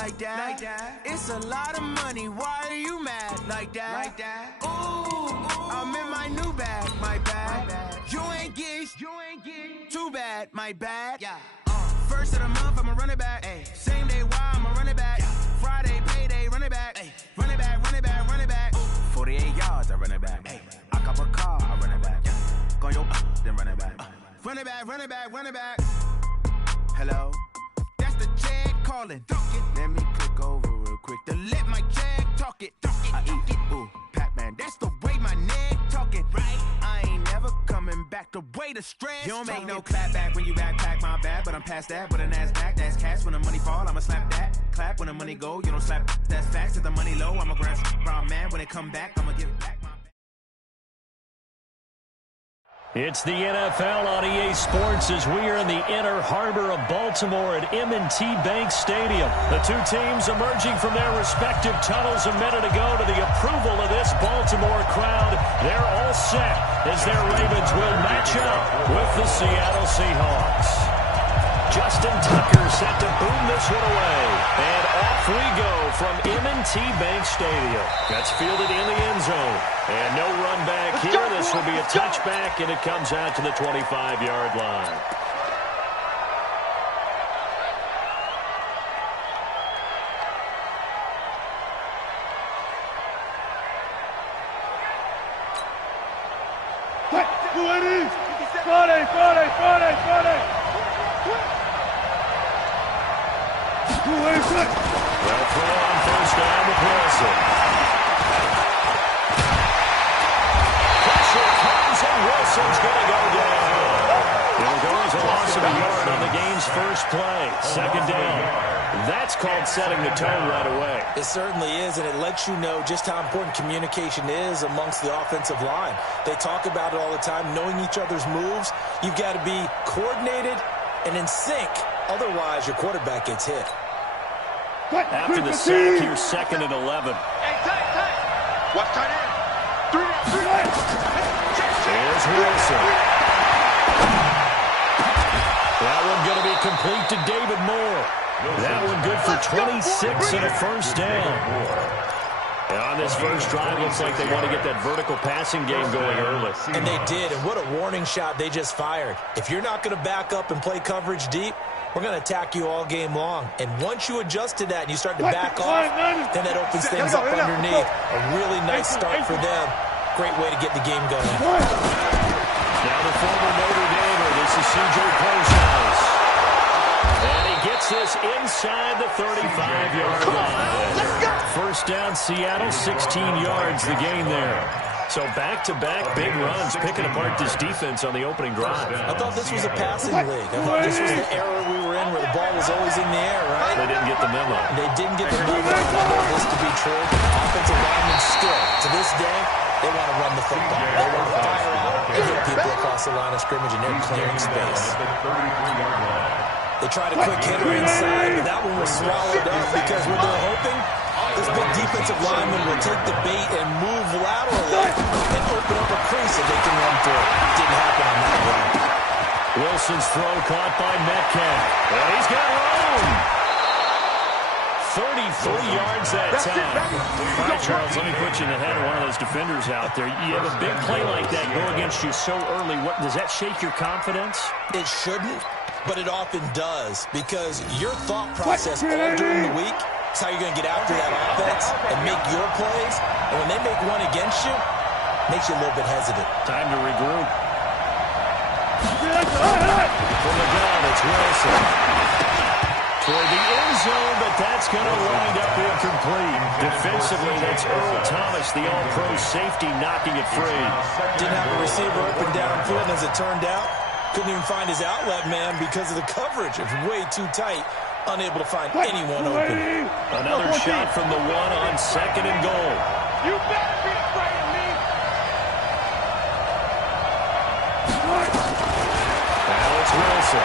like that. It's a lot of money. Why are you mad like that? Ooh, I'm in my new bag, my bad. You ain't get too bad, my bad. Yeah. First of the month, I'ma run it back. Ay. Same day, why I'ma run it back. Yeah. Friday, payday, run it back. Ay. Run it back, run it back, run it back. 48 yards, I run it back. Ay. I cop a car, I run it back. Yeah. Go your then run it back. Run it back, run it back, run it back. Hello? That's the check calling. Let me click over real quick to let my check talk it. I eat it. Ooh, Pac-Man, that's the way my neck talking. Right? I ain't never coming back the way the stress. You don't make no clap back when you backpack, my bad, but I'm past that. With an ass back, that's cash. When the money fall, I'ma slap that. Clap when the money go, you don't slap. That's facts. If the money low, I'ma grab brown man. When it come back, I'ma give back. It's the NFL on EA Sports as we are in the inner harbor of Baltimore at M&T Bank Stadium. The two teams emerging from their respective tunnels a minute ago to the approval of this Baltimore crowd. They're all set as their Ravens will match up with the Seattle Seahawks. Justin Tucker set to boom this one away. And off we go from M&T Bank Stadium. That's fielded in the end zone. And no run back here. This will be a touchback, and it comes out to the 25-yard line. They'll throw on first down with Wilson. Pressure comes, and Wilson's going to go down. It'll go as a loss of a yard on the game's first play. Second down. That's called setting the tone right away. It certainly is, and it lets you know just how important communication is amongst the offensive line. They talk about it all the time, knowing each other's moves. You've got to be coordinated and in sync. Otherwise, your quarterback gets hit. After the sack, here's 2nd and 11. What's tight end? Here's Wilson. That one going to be complete to David Moore. That one good for 26 and a first down. And on this first drive, looks like they want to get that vertical passing game going early. And they did, and what a warning shot they just fired. If you're not going to back up and play coverage deep, we're going to attack you all game long. And once you adjust to that and you start to back off, then that opens things up underneath. A really nice start for them. Great way to get the game going. Now the former Notre Damer, this is C.J. Proshaus. And he gets this inside the 35-yard line. First down, Seattle, 16 yards, the gain there. So back-to-back big runs, picking apart this defense on the opening drive. I thought this was a passing league. I thought this was the era we were in where the ball was always in the air, right? They didn't get the memo. They didn't get the memo. I know this to be true. Offensive linemen still, to this day, they want to run the football. They want to fire out and hit people across the line of scrimmage, and they're clearing space. They tried a quick hitter inside, but that one was swallowed up because what they're hoping, this big defensive lineman will take the bait and move laterally and open up a crease if they can run through it. Didn't happen on that one. Wilson's throw caught by Metcalf. And he's got room. 33 yards that time. All right, Charles, let me put you in the head of one of those defenders out there. You have a big play like that go against you so early. What, does that shake your confidence? It shouldn't, but it often does, because your thought process all during the week is how you're going to get after that offense and make your plays. And when they make one against you, it makes you a little bit hesitant. Time to regroup. From the gun, it's Wilson. Toward the end zone, but that's going to wind up incomplete. Defensively, that's Earl Thomas, the all-pro safety, knocking it free. Didn't have a receiver open downfield, and as it turned out, couldn't even find his outlet man because of the coverage. It was way too tight. Unable to find anyone open. Another shot from the one on 2nd and goal. You better be afraid of me. Now it's Wilson.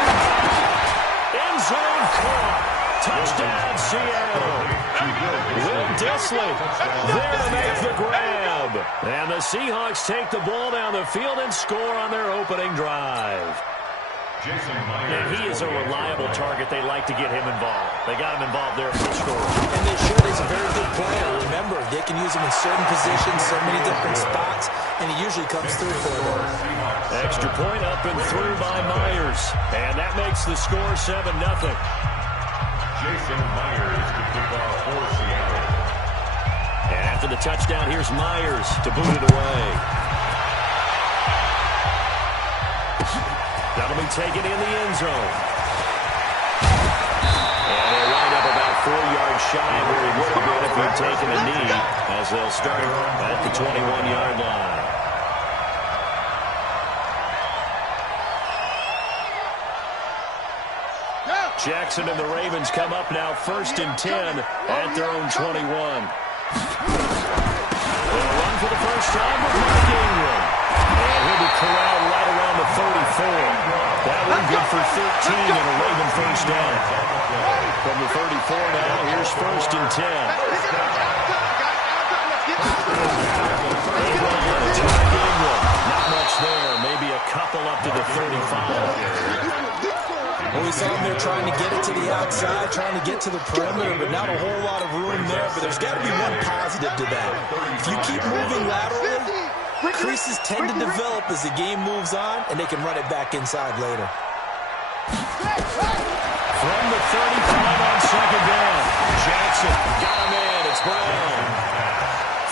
End zone caught. Touchdown, Seattle. Will Dissly there to make the grab. And the Seahawks take the ball down the field and score on their opening drive. And he is a reliable target. They like to get him involved. They got him involved there for the score. And they should. He's a very good player. Remember, they can use him in certain positions, so many different spots, and he usually comes through for them. Extra point up and through by Myers. And that makes the score 7-0. Jason Myers to kick off for Seattle. And after the touchdown, here's Myers to boot it away. That'll be taken in the end zone. And they'll wind up about 4 yards shy of where he would have been if he'd taken a knee, as they'll start at the 21-yard line. Jackson and the Ravens come up now 1st and 10 at their own 21. They'll run for the first time with Mark Ingram. And he'll be corralled right around the 34. That one good for 13 and a Raven first down. From the 34 now, here's 1st and 10. Ingram. Not much there. Maybe a couple up to the 35. Well, we saw him there trying to get it to the outside, trying to get to the perimeter, but not a whole lot of room there. But there's got to be one positive to that. If you keep moving laterally, creases tend to develop as the game moves on, and they can run it back inside later. From the 35 on 2nd down, Jackson got him in. It's Brown.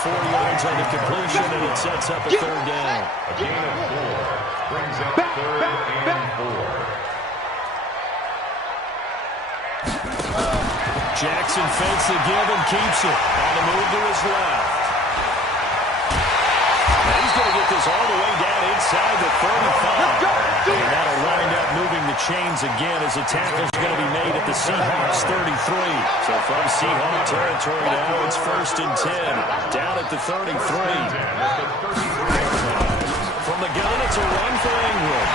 4 yards on the completion, and it sets up a 3rd down. A gain of 4 brings up 3rd and 4. Jackson fakes the give and keeps it. On the move to his left. And he's going to get this all the way down inside the 35. And that'll wind up moving the chains again as the tackle's going to be made at the Seahawks 33. So from Seahawk territory now, it's 1st and 10. Down at the 33. From the gun, it's a run for Ingram.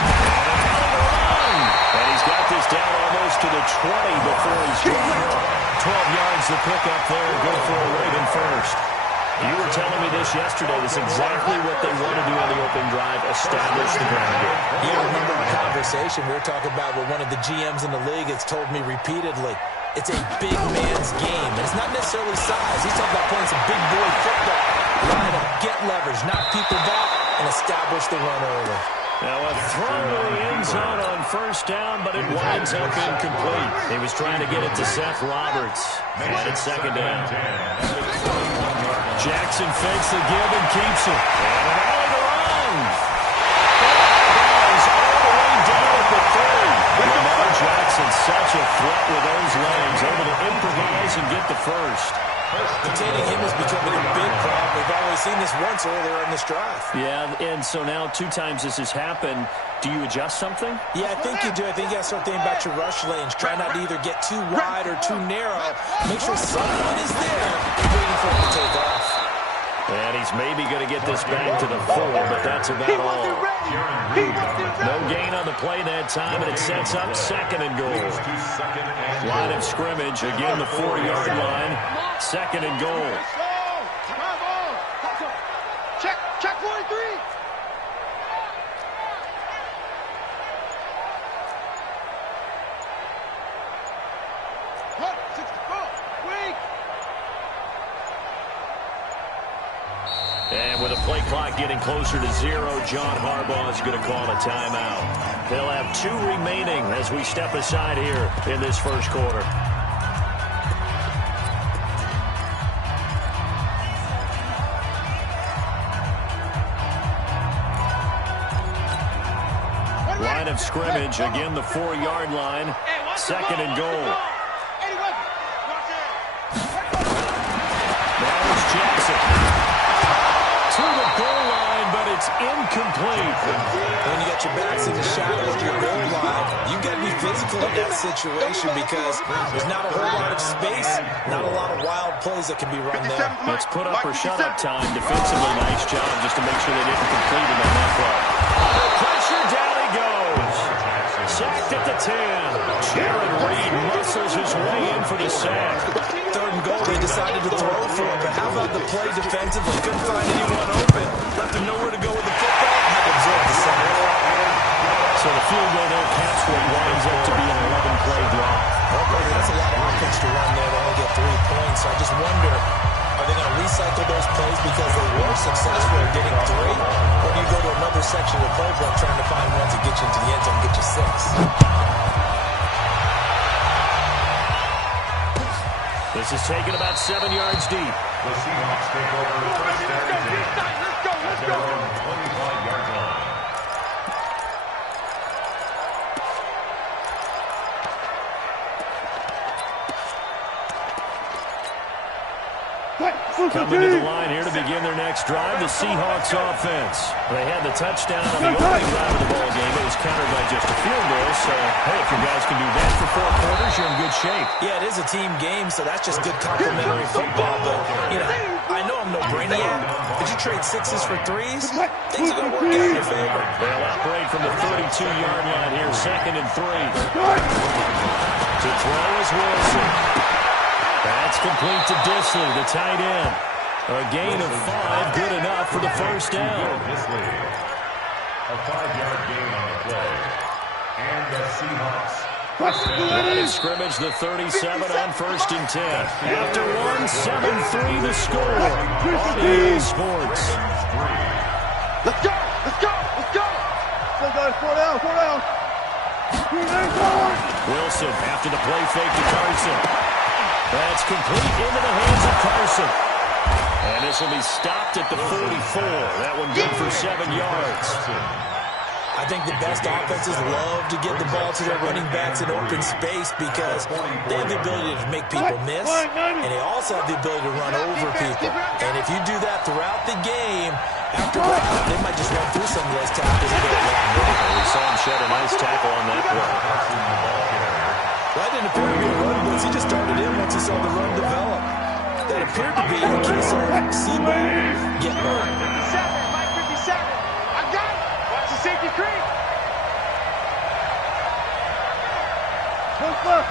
And he's got this down almost to the 20 before he's dropped. 12 yards to pick up there. Go for a Raven first. You were telling me this yesterday. This is exactly what they want to do on the opening drive, establish the ground game. Yeah, remember the conversation we were talking about with one of the GMs in the league has told me repeatedly, it's a big man's game. And it's not necessarily size. He's talking about playing some big boy football. Line up, get leverage, knock people back, and establish the run early. Now a throw to the end zone on 1st down, but it winds up incomplete. He was trying to get it to Seth Roberts. And it's 2nd down. Jackson fakes the give and keeps it. And an alley to run. Guys all the way down at the 30. Lamar Jackson, such a threat with those legs, able to improvise and get the first. Containing him is becoming a big problem. We've already seen this once earlier in this drive. Yeah, and so now 2 times this has happened. Do you adjust something? Yeah, I think you do. I think you got to start thinking about your rush lanes. Try not to either get too wide or too narrow. Make sure someone is there waiting for it to take off. And he's maybe going to get this back to the 4, but that's about all. No gain on the play that time, and it sets up 2nd and goal. Line of scrimmage, again the 4-yard line. 2nd and goal. Check 43. And with the play clock getting closer to 0, John Harbaugh is going to call a timeout. They'll have 2 remaining as we step aside here in this first quarter. Line of scrimmage, again the 4-yard line. 2nd and goal. Now it's Jackson. To the goal line, but it's incomplete. When you got your backs in the shadow of your goal line, you've got to be physical in that situation because there's not a whole lot of space, not a lot of wild plays that can be run there. Let's put up or shut up time. Defensively, nice job just to make sure they didn't complete it on that play. Under pressure, down he goes. Sacked at the 10. Jared Reed muscles his way in for the sack. 3rd and goal, they decided to throw for it, but how about the play defensively? Couldn't find anyone open. Left him nowhere to go with the football. Had to absorb the sack. So the field goal there caps what winds up to be an 11-play drive. Okay, that's a lot of offense to run there to only get 3 points. So I just wonder, are they going to recycle those plays because they were successful in getting 3? Or do you go to another section of the playbook trying to find ones that get you into the end zone and get you 6? This is taken about 7 yards deep. The Seahawks take over first down and 10 at their own 25-yard line. Coming to the line here to begin their next drive, the Seahawks offense. They had the touchdown on the opening drive of the ball game. It was countered by just a field goal. So, hey, if you guys can do that for 4 quarters, you're in good shape. Yeah, it is a team game, so that's just good complementary football. But, you know, I know I'm no brainiac, but you trade 6s for 3s, things are going to work out in your favor. They'll operate from the 32-yard line here, 2nd and 3. To throw is Wilson. That's complete to Disley, the tight end. A gain of 5, good enough for the first down. Disley, a 5-yard gain on the play. And the Seahawks. Line of scrimmage, the 37 on 1st and 10. After 1, 7-3 the score. On EA Sports. Let's go! Let's go! Let's go! Let's go, 4 down, 4 down. Wilson after the play fake to Carson. That's complete into the hands of Carson. And this will be stopped at the 44. That one good for 7 yards. I think the best offenses love to get the ball to their running backs in open space because they have the ability to make people miss, and they also have the ability to run over people. And if you do that throughout the game, after a while, they might just run through some of those tackles and get a long run. We saw him shed a nice tackle on that play. That didn't appear to be a run blitz. He just started in once he saw the run develop. That appeared to be in case of Seabold getting hurt. 57, Mike 57. I got it. Watch the safety creep. Look left.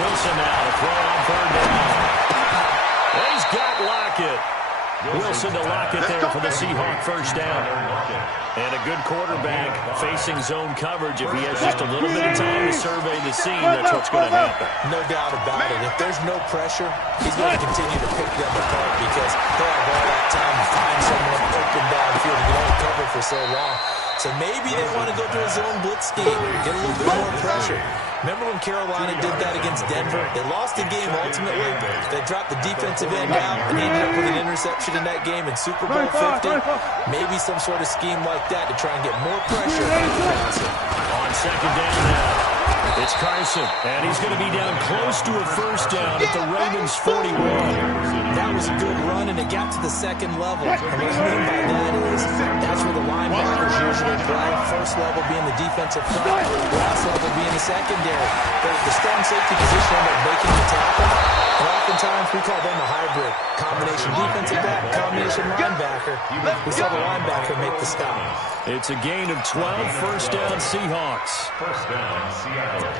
Wilson now to throw on 3rd down. He's got Lockett. Wilson to Lockett there for the Seahawk first down. And a good quarterback facing zone coverage. If he has just a little bit of time to survey the scene, that's what's going to happen. No doubt about it. If there's no pressure, he's going to continue to pick them apart because he'll have all that time to find someone open downfield. He can only cover for so long. So maybe they want to go to a zone blitz scheme, get a little bit more pressure. Remember when Carolina did that against Denver? They lost the game ultimately. They dropped the defensive end out and ended up with an interception in that game in Super Bowl 50. Maybe some sort of scheme like that to try and get more pressure on the passer. On 2nd down now, it's Carson, and he's going to be down close to a first down at the Ravens 41. That was a good run, and it got to the 2nd level. And what I mean by that is that's where the linebackers usually play. First level being the defensive front, last level being the secondary. But the strong safety position ended up making the tackle. And oftentimes we call them a hybrid. Combination defensive back, combination linebacker. We saw the linebacker make the stop. It's a gain of 12, first down Seahawks. First down, Seattle.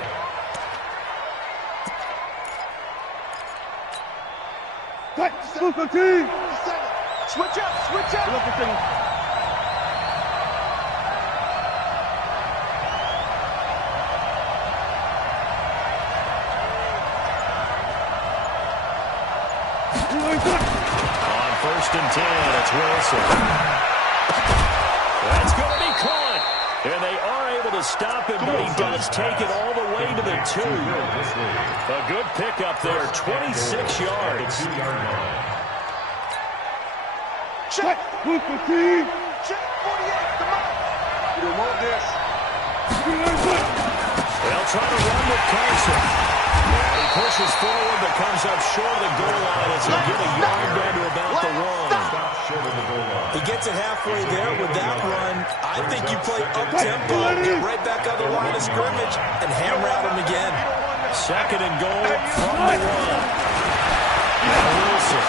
Switch up. On 1st and 10, it's Wilson. That's going to be caught. And they are able to stop him, but he does take it all the way to the 2. A good pickup there, 26 yards. Check. Check 48. Come on. You don't want this. They'll try to run with Carson. And he pushes forward, but comes up short of the goal line as he'll get a yard down to about the 1. He gets it halfway there with that run. I think you play up-tempo, get right back on the line of scrimmage, and hammer at him again. 2nd and goal from the 1. And Wilson.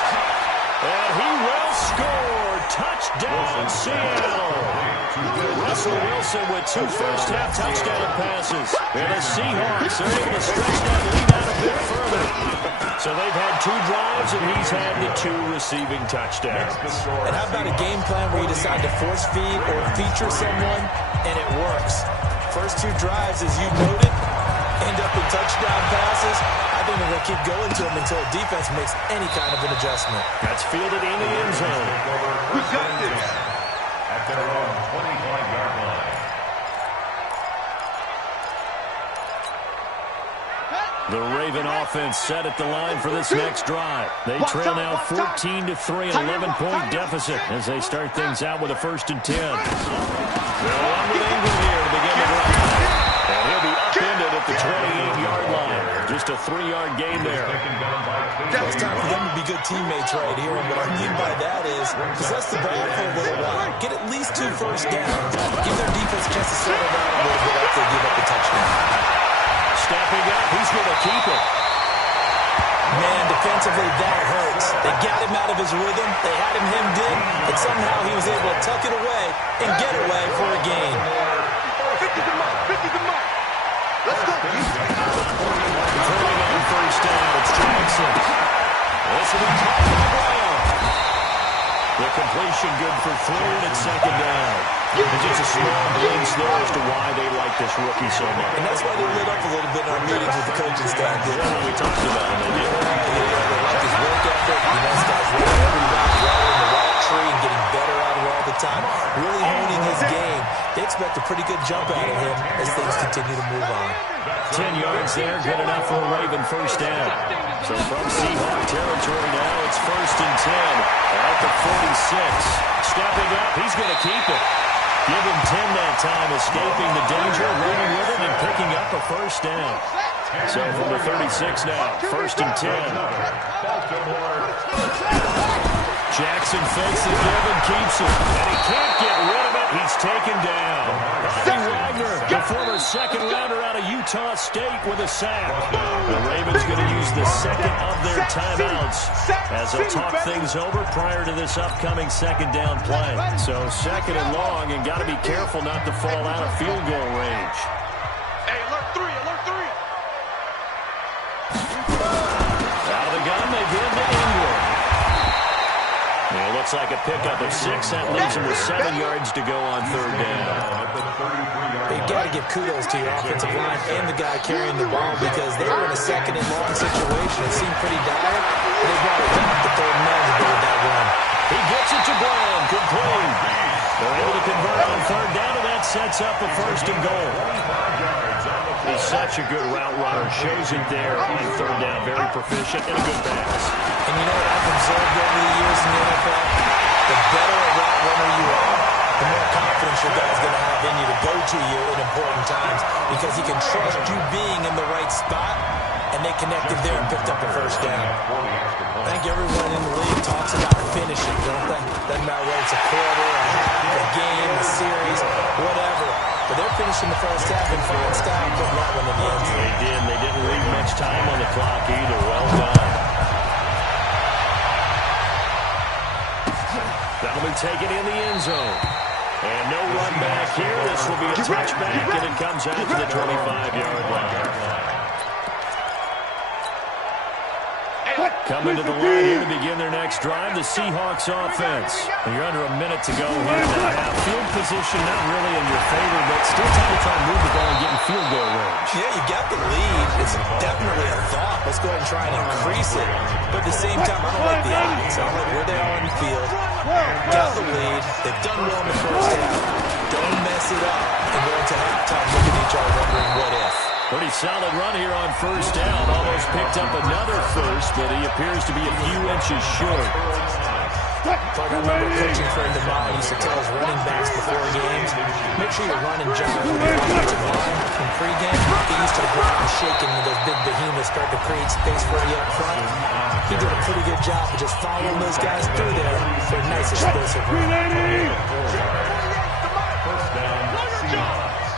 And he will score. Touchdown, Seattle. Russell Wilson with 2 first-half touchdown passes. And the Seahawks are able to stretch that lead out a bit further. So they've had 2 drives, and he's had the 2 receiving touchdowns. And how about a game plan where you decide to force feed or feature someone, and it works? First 2 drives, as you noted, end up in touchdown passes. I think they're going to keep going to him until the defense makes any kind of an adjustment. That's fielded in the end zone. Who's got this? At their own 25-yard line. The Raven offense set at the line for this next drive. They trail now 14-3, an 11-point deficit as they start things out with a 1st and 10. They'll run with Ingram here to begin the drive. And he'll be upended at the 28-yard line. Just a 3-yard gain there. It's time for them to be good teammates right here. And what I mean by that is possess the ball for a little while. Get at least 2 first downs. Give their defense a chance to settle down a little bit after they give up the touchdown. Stepping up, he's going to keep it. Man, defensively, that hurts. They got him out of his rhythm. They had him hemmed in, but somehow he was able to tuck it away and get away for a gain. 50's the mark. 50's the mark. Let's go. Throwing on first down, it's Jackson. This will be caught by Brown. The completion good for 3, and it's 2nd down. And just a small glimpse there as to why they like this rookie so much. And that's why they lit up a little bit in our meetings with the coaching staff. We talked about him. They like his work ethic. This guy's running every route well in the right tree and getting better at it all the time. Really honing his game. They expect a pretty good jump out of him as things continue to move on. 10 yards there, good enough for a Raven first down. So from Seahawk territory now, it's 1st and 10 at the 46. Stepping up, he's going to keep it. Give him 10 that time, escaping the danger, running with it, and picking up a first down. So from the 36 now, 1st and 10. Jackson fakes the give and keeps it. And he can't get rid of it. He's taken down. Bobby Wagner, the former 2nd rounder out of Utah State with a sack. The Ravens going to use the 2nd of their timeouts as they'll talk things over prior to this upcoming 2nd down play. So 2nd and long, and got to be careful not to fall out of field goal range. Hey, alert 3, alert 3. Out of the gun, they give to Ingram. It looks like a pickup of 6. That leaves him with 7 yards to go on 3rd down. They've got to give kudos to your offensive line and the guy carrying the ball because they were in a 2nd and long situation. It seemed pretty dire. They brought it back to 3rd and long to build that run. He gets it to Brown. Complete. They're able to convert on 3rd down, and that sets up a 1st and goal. He's such a good route runner. Shows it there on 3rd down. Very proficient and a good pass. And you know what I've observed over the years in the NFL? The better a route runner you are, the more confidence your guy's going to have in you to go to you at important times because he can trust you being in the right spot, and they connected there and picked up the 1st down. I think everyone in the league talks about finishing, don't they? Doesn't matter whether it's a quarter, a half, a game, a series, whatever. But they're finishing the 1st half in fine style, putting that one in the end zone. They did, and they didn't leave much time on the clock either. Well done. That'll be taken in the end zone. And no run back here. This will be a touchback, and it comes out to the 25-yard line. Coming to the line here to begin their next drive, the Seahawks offense. And you're under a minute to go here in the half. Field position not really in your favor, but still time to try and move the ball and get in field goal range. Yeah, you got the lead. It's definitely a thought. Let's go ahead and try and increase it. But at the same time, I don't like the odds. I don't like where they are on the field. Got the lead. They've done well in the 1st half. Don't mess it up and go into halftime looking at each other wondering what if. Pretty solid run here on 1st down. Almost picked up another 1st, but he appears to be a few inches short. I remember a coaching friend of mine used to tell his running backs before games, make sure you're running jive with the offensive line in pregame. Get used to the ground and shaking when those big behemoths start to create space for you up front. He did a pretty good job of just following those guys through there for a nice explosive run. First down, Seahawks.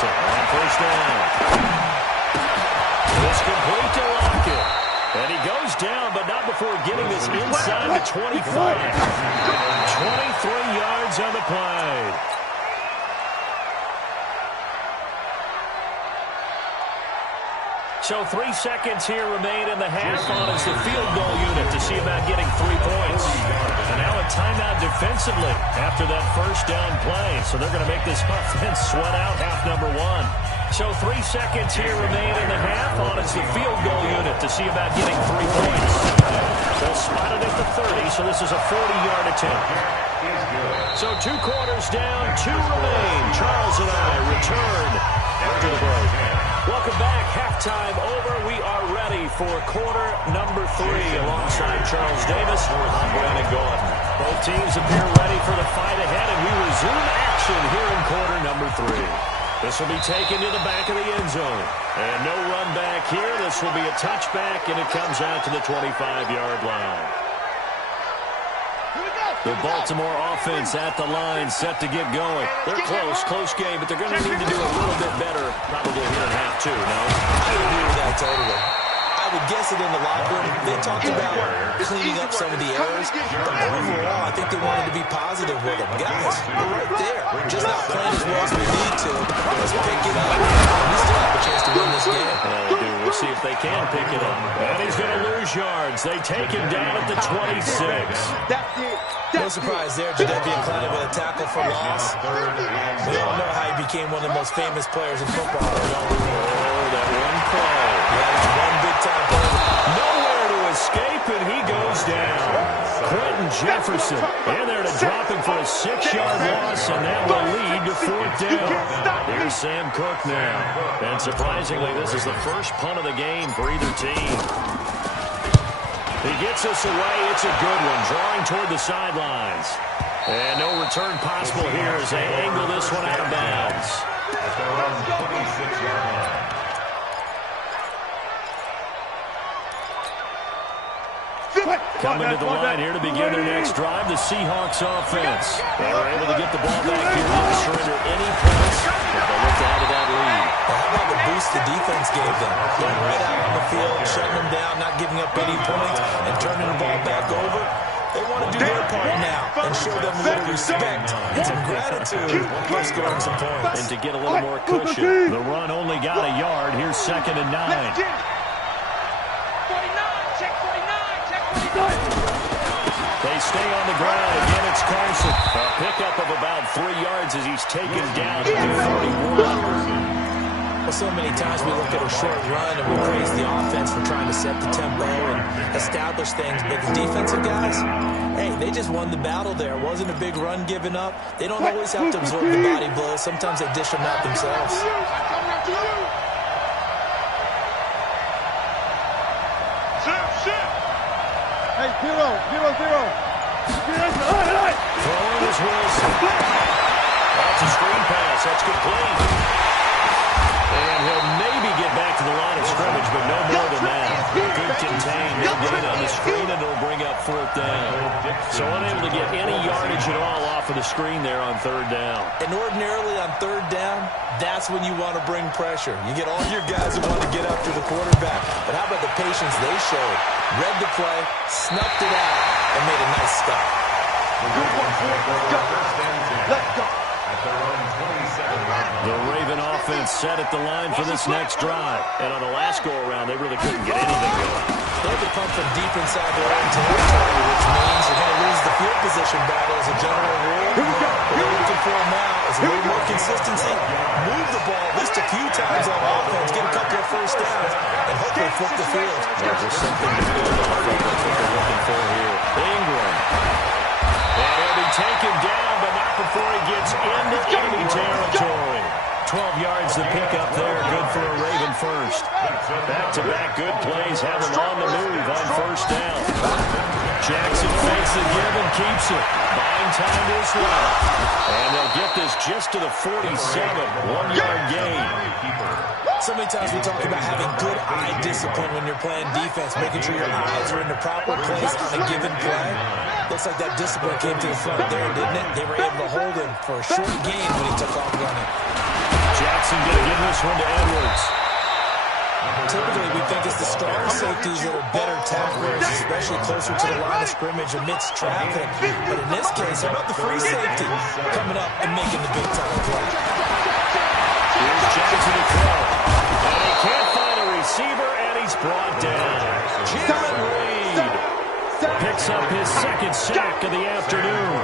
On 1st down. It's complete to Lockett. And he goes down, but not before getting this inside the 25. 23 yards on the play. So 3 seconds here remain in the half on as the field goal unit to see about getting 3 points. And now a timeout defensively after that first down play. So they're going to make this offense sweat out half number 1. So 3 seconds here remain in the half on as the field goal unit to see about getting 3 points. They'll spot it at the 30, so this is a 40-yard attempt. So 2 quarters down, 2 remain. Charles and I return after the break. Welcome back. Halftime over. We are ready for quarter number 3 alongside Charles Davis. I'm Brandon Gordon. Both teams appear ready for the fight ahead, and we resume action here in quarter number 3. This will be taken to the back of the end zone. And no run back here. This will be a touchback, and it comes out to the 25-yard line. The Baltimore offense at the line, set to get going. They're close game, but they're going to need to do a little bit better probably here in half 2, no? I agree with that totally. I would guess it in the locker room. They talked about cleaning up some of the errors, but overall, I think they wanted to be positive with them. Guys, we're right there. We're just not playing as well as we need to. Let's pick it up. We still have a chance to win this game. Yeah, they do. We'll see if they can pick it up. And he's going to lose yards. They take him down at the 26. No surprise there, Jadeveon Clowney with a tackle for loss. We all know how he became one of the most famous players in football. Oh, that one play. Yeah, that one big-time play. Nowhere to escape, and he goes down. Quentin Jefferson in there to drop him for a 6-yard loss, and that will lead to 4th down. Here's Sam Cook now. And surprisingly, this is the first punt of the game for either team. He gets us away. It's a good one, drawing toward the sidelines. And no return possible here as they angle this one out of bounds. At their own 26-yard line. Coming to the line here to begin their next drive, the Seahawks offense. They were able to get the ball back here, didn't surrender any points, but they looked out of that lead. How about the boost the defense gave them? Going right out on the field, shutting them down, not giving up any points, and turning the ball back over. They want to do their part now and show them a little respect and some gratitude for scoring some points. And to get a little more cushion, the run only got a yard. Here's 2nd and 9. They stay on the ground. Again, it's Carson. A pickup of about 3 yards as he's taken down to 41. Well, so many times we look at a short run and we praise the offense for trying to set the tempo and establish things. But the defensive guys, hey, they just won the battle there. It wasn't a big run given up. They don't always have to absorb the body blows. Sometimes they dish them out themselves. Hey, 0-0-0. Throwing is Wilson. That's a screen pass. That's complete. And he'll maybe get back to the line of scrimmage, but no more than that. Good contain. They'll get it on the screen, and it'll bring up 4th down. So unable to get any yardage at all off of the screen there on 3rd down. And ordinarily on 3rd down, that's when you want to bring pressure. You get all your guys who want to get after the quarterback. But how about the patience they showed? Read the play, snuffed it out, and made a nice stop. Let's go. The Raven offense set at the line for this next drive. And on the last go-around, they really couldn't get anything going. They had to pump from deep inside their own territory, which means you're going to lose the field position battle as a general rule. Here we go. What we're looking for now is a little more consistency. Move the ball at least a few times on offense, get a couple of first downs, and hopefully flip the field. There's just something to build off of. That's what they're looking for here. Ingram. And he'll be taken down, but not before he gets into enemy territory. 12 yards to pick up there. Good for a Raven first. Back-to-back good plays have him on the move on 1st down. Jackson fakes the give and keeps it. Buying time to his left. And they'll get this just to the 47. 1-yard gain. So many times we talk about having good eye discipline when you're playing defense, making sure your eyes are in the proper place on a given play. Looks like that discipline came to the front there, didn't it? They were able to hold him for a short gain when he took off running. Jackson going to give this one to Edwards. Typically, we think it's the strong safeties that are better tacklers, especially closer to the line of scrimmage amidst traffic. But in this case, how about the free safety coming up and making the big-time play? Here's Johnson to throw. And he can't find a receiver, and he's brought down. Jared Reed picks up his second sack of the afternoon.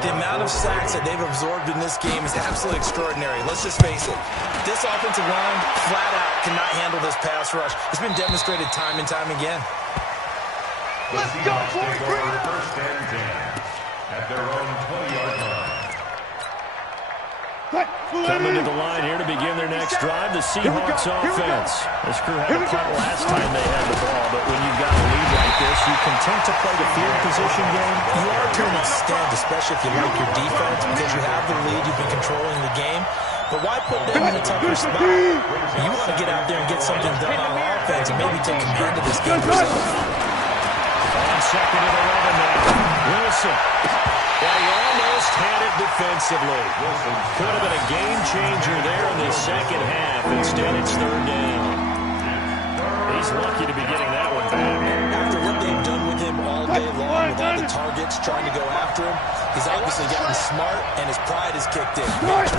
The amount of sacks that they've absorbed in this game is absolutely extraordinary. Let's just face it. This offensive line, flat out, cannot handle this pass rush. It's been demonstrated time and time again. Let's go, boys. Bring it up. First and 10 at their own 20-yard line. Coming to the line here to begin their next drive, the Seahawks offense. This crew had a punt last time they had the ball, but when you've got a lead like this, you content to play the field position game? You are to an extent, especially if you like your defense, because you have the lead, you've been controlling the game. But why put them in a tougher spot? You want to get out there and get something done on offense and maybe take command of this game yourself. On second and 11 now. Wilson. Well, he almost had it defensively. Could have been a game changer there in the second half. Instead, it's third down. He's lucky to be getting that one back. After what they've done with him all day long, with all the targets trying to go after him, he's obviously gotten smart, and his pride has kicked in. There's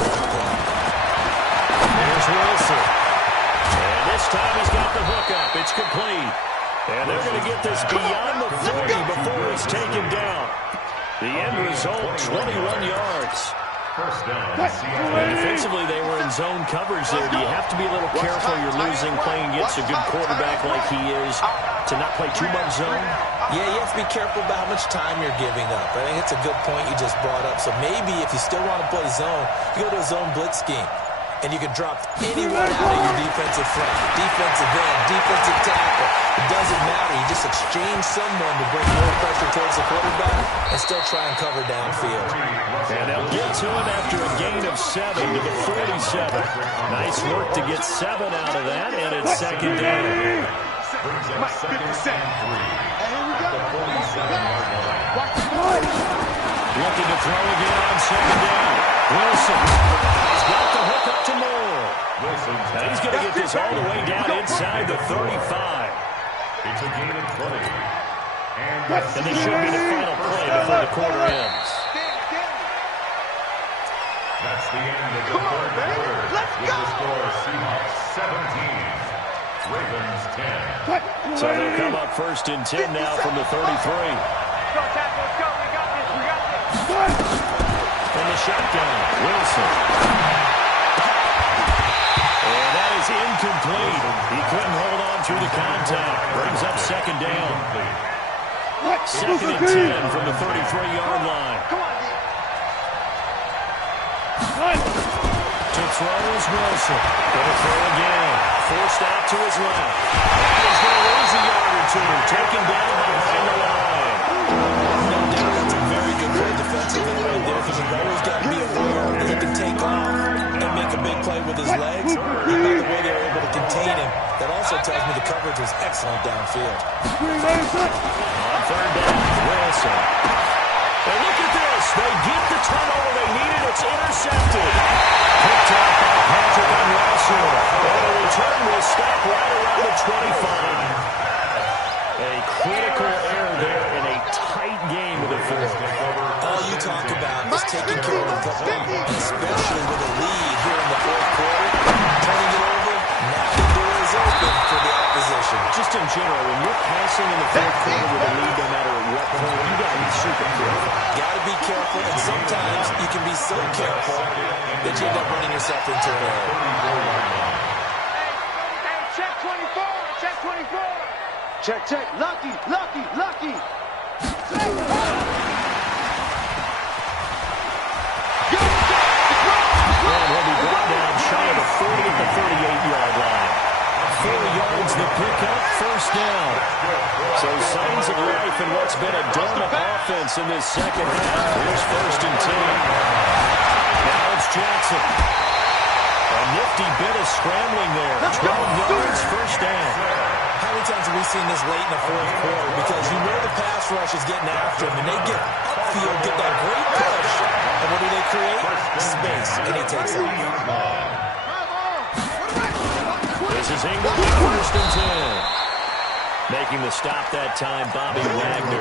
Wilson. And this time he's got the hook up. It's complete. And they're going to get this beyond the 40 before he's taken down. The end result, 21 yards. First down. And defensively, they were in zone coverage there. Do you have to be a little careful? You're losing playing against a good quarterback like he is to not play too much zone? Yeah, you have to be careful about how much time you're giving up. I think it's a good point you just brought up. So maybe if you still want to play zone, you go to a zone blitz scheme. And you can drop anyone out of your defensive front, defensive end, defensive tackle. It doesn't matter. You just exchange someone to bring more pressure towards the quarterback and still try and cover downfield. And they'll get to him after a gain of 7 to the 47. Nice work to get 7 out of that, and it's second down. Brings up 2nd and 3 at the 47-yard line. Looking to throw again on second down. Wilson. He's got the hook up to Moore. Now he's going to get this all the way down inside the 35. It's a gain of 20. And this should be the final play before the quarter ends. that's the end of the third quarter. With the score, Seahawks 17, Ravens 10. So they'll come up first and 10 now from the 33. Let's go, Tackle. Let's go. We got this. We got this. In the shotgun, Wilson. And that is incomplete. He couldn't hold on through the contact. Brings up second down. Second and 10 from the 33-yard line. To throw is Wilson. Going to throw again. Forced out to his left. And he's going to lose a yard or two. Taken down behind the line. No doubt that's a very good play defensively right there, because you've always got to be aware that he can take off and make a big play with his legs. And by the way they were able to contain him, that also tells me the coverage was excellent downfield. On third down, Wilson. And look at this. They get the turnover they needed. It's intercepted. Picked up by Patrick on Russell. And the return will stop right around the 25. A critical error there in a tight game of the fourth. All you talk about is taking care of the football, especially with a lead here in the fourth quarter. Turning it over, now the door is open for the opposition. Just in general, when you're passing in the fourth quarter with a lead, no matter at what point, you got to be super careful. Got to be careful, and sometimes you can be so careful that you end up running yourself into an error. Hey, check 24. Check 24. Check, check. Lucky, lucky, lucky. And he'll be brought down shy of the 40 at the 38-yard line. 4 yards the pickup, first down. So signs of life in what's been a dormant offense in this second half. Here's first and 10. Now it's Jackson. A nifty bit of scrambling there. 12 yards, first down. How many times have we seen this late in the fourth quarter? Because you know the pass rush is getting after him, and they get upfield, get that great push. And what do they create? Space, and he takes it. The This is Ingram with first and 10. Making the stop that time, Bobby Wagner.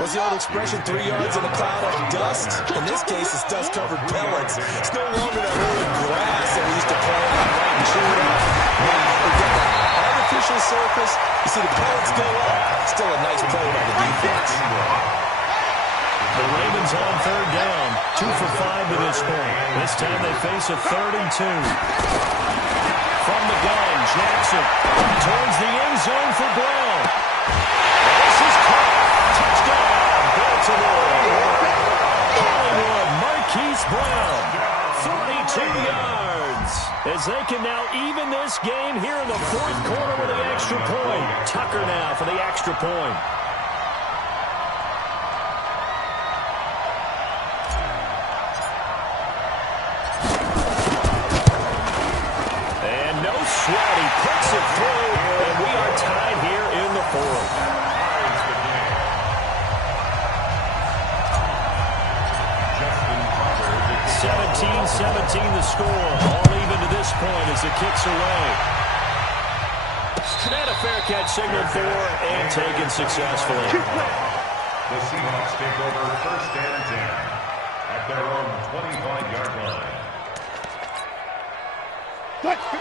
What's the old expression, 3 yards in a cloud of dust? In this case, it's dust-covered pellets. It's no longer that old grass that we used to play on right and chew it up. Now, we've got that artificial surface. You see the pellets go up. Still a nice play by the defense. The Ravens on third down. 2 for 5 to this point. This time they face a 3rd and 2. From the gun, Jackson towards the end zone for Brown. This is caught. Touchdown, Baltimore. Hollywood, Marquise Brown. 42 yards. As they can now even this game here in the 4th quarter with the extra point. Tucker now for the extra point. Sweat, he puts it through, and we are tied here in the 4th. 17-17 the score. All even to this point as it kicks away. And a fair catch signaled for and taken successfully. The Seahawks take over 1st and 10 at their own 25-yard line.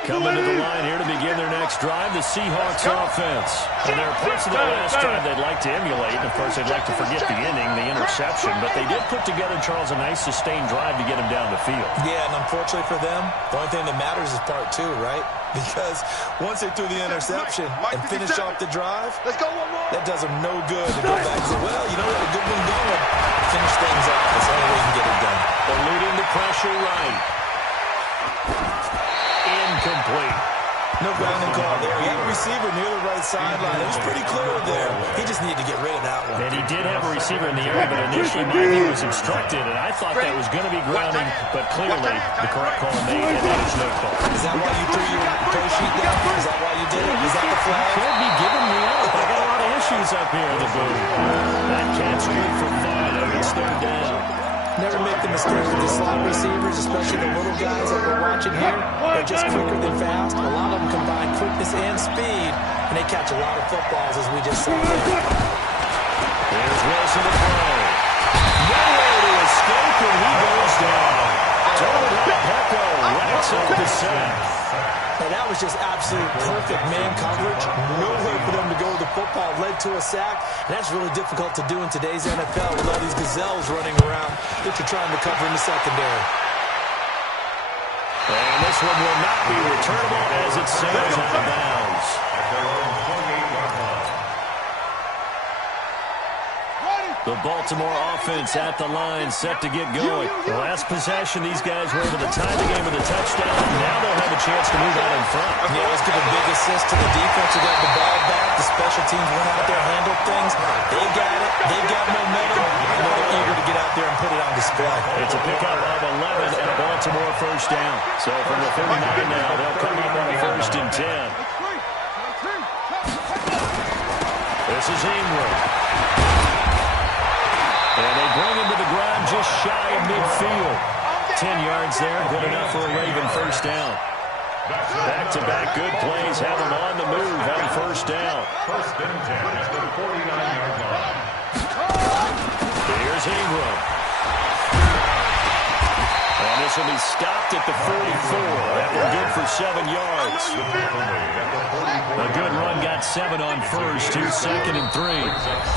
Coming to the line here to begin their next drive, the Seahawks offense. And there are parts of their last drive they'd like to emulate. And, of course, they'd like to forget the inning, the interception. But they did put together, Charles, a nice sustained drive to get him down the field. Yeah, and unfortunately for them, the only thing that matters is part 2, right? Because once they threw the interception and finished off the drive, that does them no good to go back and say, well, you know what, a good one going. Finish things off. That's the only way you can get it done. Eluding the pressure right. Incomplete. No grounding call there. He had a receiver near the right sideline. It was pretty clear there. He just needed to get rid of that one. And he did have a receiver in the area, but initially my view was obstructed, and I thought that was going to be grounding, but clearly the correct call made, and that is no call. Is that why you threw your play sheet down? Is that why you did it? Is that the flag? Could be giving me up. I got a lot of issues up here in the booth. That catch good for 5. It's 3rd down. Never make the mistake with the slot receivers, especially the little guys that we're watching here. They're just quicker than fast. A lot of them combine quickness and speed, and they catch a lot of footballs, as we just saw there. Here's Wilson to throw. Nowhere to escape, and he goes down. Tony Pecco racks up the sack. And that was just absolute perfect man coverage. Nowhere for them to go with the football. Led to a sack. And that's really difficult to do in today's NFL with all these gazelles running around that you're trying to cover in the secondary. And this one will not be returnable as it sails out of bounds. At their own 28-yard line. The Baltimore offense at the line, set to get going. The last possession, these guys were able to tie the game with a touchdown. Now they'll have a chance to move out in front. Yeah, let's give a big assist to the defense who got the ball back. The special teams went out there, handled things. They got it. They got momentum. And they're eager to get out there and put it on display. It's a pickup of 11 and a Baltimore 1st down. So from the 39 now, they'll come up on 1st and 10. This is Ingram. And they bring him to the ground just shy of midfield. 10 yards there, good enough for a Raven 1st down. Back-to-back good plays have them on the move on 1st down. 1st and 10 at the 49-yard line. Here's Ingram. And this will be stopped at the 44. That one good for 7 yards. A good run got 7 on 1st, 2nd and 3.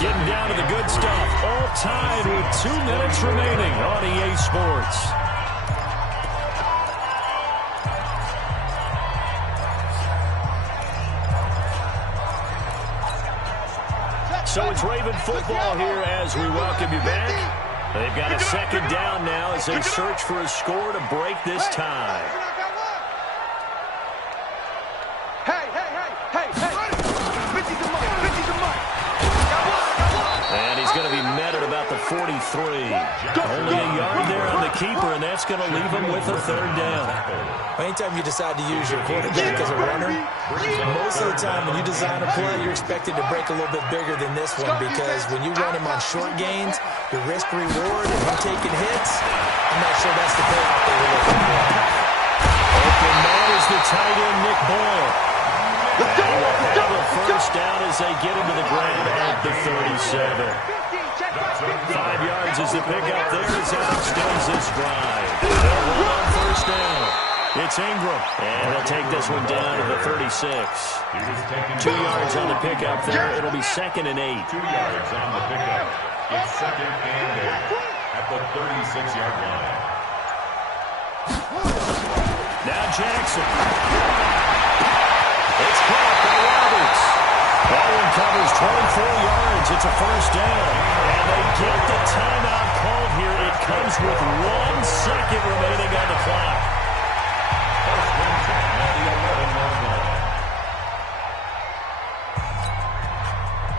Getting down to the good stuff. All tied with 2 minutes remaining on EA Sports. So it's Raven football here as we welcome you back. They've got a 2nd down now as they search for a score to break this tie. And he's going to be met at about the 43. Only a yard there on the keeper, and that's going to leave him with a 3rd down. Anytime you decide to use your quarterback as a runner, most of the time when you design a play, you're expected to break a little bit bigger than this one because when you run him on short gains, your risk-reward and him taking hits, I'm not sure that's the payoff they were looking for. Open man is the tight end, Nick Boyle. And will have a first down as they get into the ground at the 37. 5 yards is the pickup there as Alex does his drive. They'll run on first down. It's Ingram, and they'll take this one down to the 36. 2 yards on the pickup there. It'll be 2nd and 8. 2 yards on the pickup. It's 2nd and 8 at the 36-yard line. Now Jackson. It's caught by Roberts. That one covers 24 yards. It's a first down. And they get the timeout called here. It comes with 1 second remaining on the clock.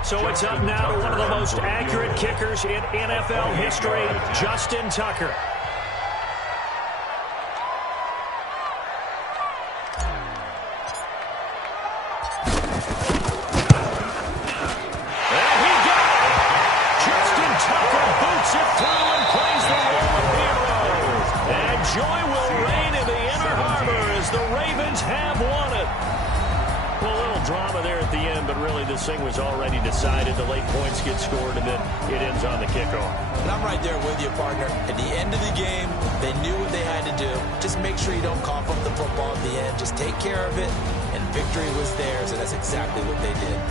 So it's up now to one of the most accurate kickers in NFL history, Justin Tucker. And he got it! Justin Tucker boots it through and plays the role of hero. And joy will reign in the Inner Harbor as the Ravens have won it. A little drama there at the end, but really this thing was already decided. The late points get scored, and then it ends on the kickoff. And I'm right there with you, partner. At the end of the game, they knew what they had to do. Just make sure you don't cough up the football at the end. Just take care of it, and victory was theirs, and that's exactly what they did.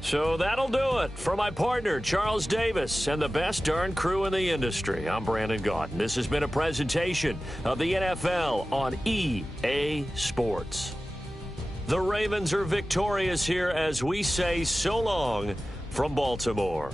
So that'll do it for my partner, Charles Davis, and the best darn crew in the industry. I'm Brandon Gaudin. This has been a presentation of the NFL on EA Sports. The Ravens are victorious here as we say so long from Baltimore.